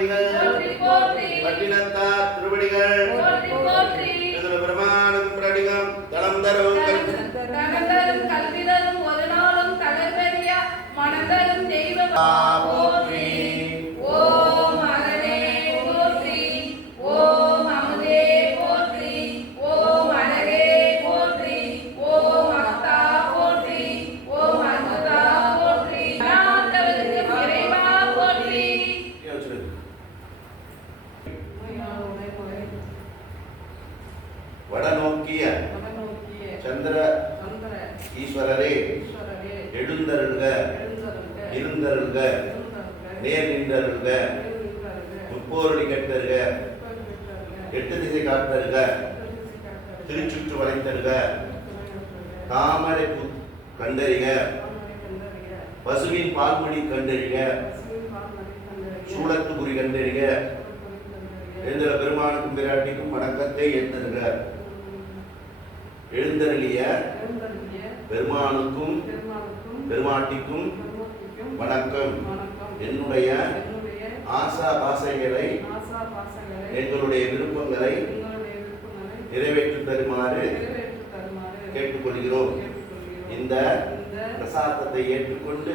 திருவடிகள் பட்டினத்தார் திருவடிகள் பிரமாணம் பிரடிகம் தளம் தரும் கல்வி தரும் ஒரு நாளும் தளர்வெறிய மனதரும் தெய்வம் போற்றி. ஓம் அரணே போற்றி. ஓம் அமுதே போற்றி. ஓம் அழகே போற்றி. ஓம் அத்தா போற்றி. ஓம் அமுதா போற்றி. நாட்டவருக்கு இறைவா போற்றி. வடநோக்கிய சந்திர ஈஸ்வரரே எழுந்தருள்க இருந்தருள்க நேர் நின்றருள்க முப்போரடி கட்டருக எட்டு திசை காத்தருக திருச்சுற்று வளைத்தருக தாமரை கண்டறிக பசுவின் பால்மொழி கண்டறிக சூளத்து குறி கண்டறிக எழுந்தர பெருமானுக்கும் பிராட்டிக்கும் வணக்கத்தை ஏற்றுக. எழுந்தருளிய பெருமானுக்கும் பெருமாட்டிக்கும் வணக்கம். என்னுடைய ஆசா பாசைகளை எங்களுடைய விருப்பங்களை நிறைவேற்றி தருமாறு கேட்டுக்கொள்கிறோம். இந்த பிரசாதத்தை ஏற்றுக்கொண்டு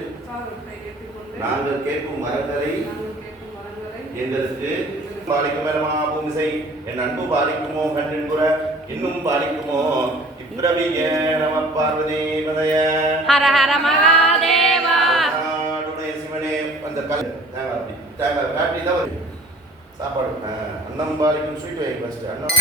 நாங்கள் கேட்கும் வரங்களை எங்களுக்கு பாலிக்குமரமா பூமிசை என் அன்பு பாலிக்குமோ கண்ணின்புற இன்னும் பாலிக்குமோ இப்பிரவிய நம பார்வதி பதய ஹர ஹர மகாதேவா சிவனே. அந்த கல் தேவை தான் சாப்பாடு அன்னம் பாலிக்கும் ஸ்வீட் வை ஃபர்ஸ்ட் அன்னம்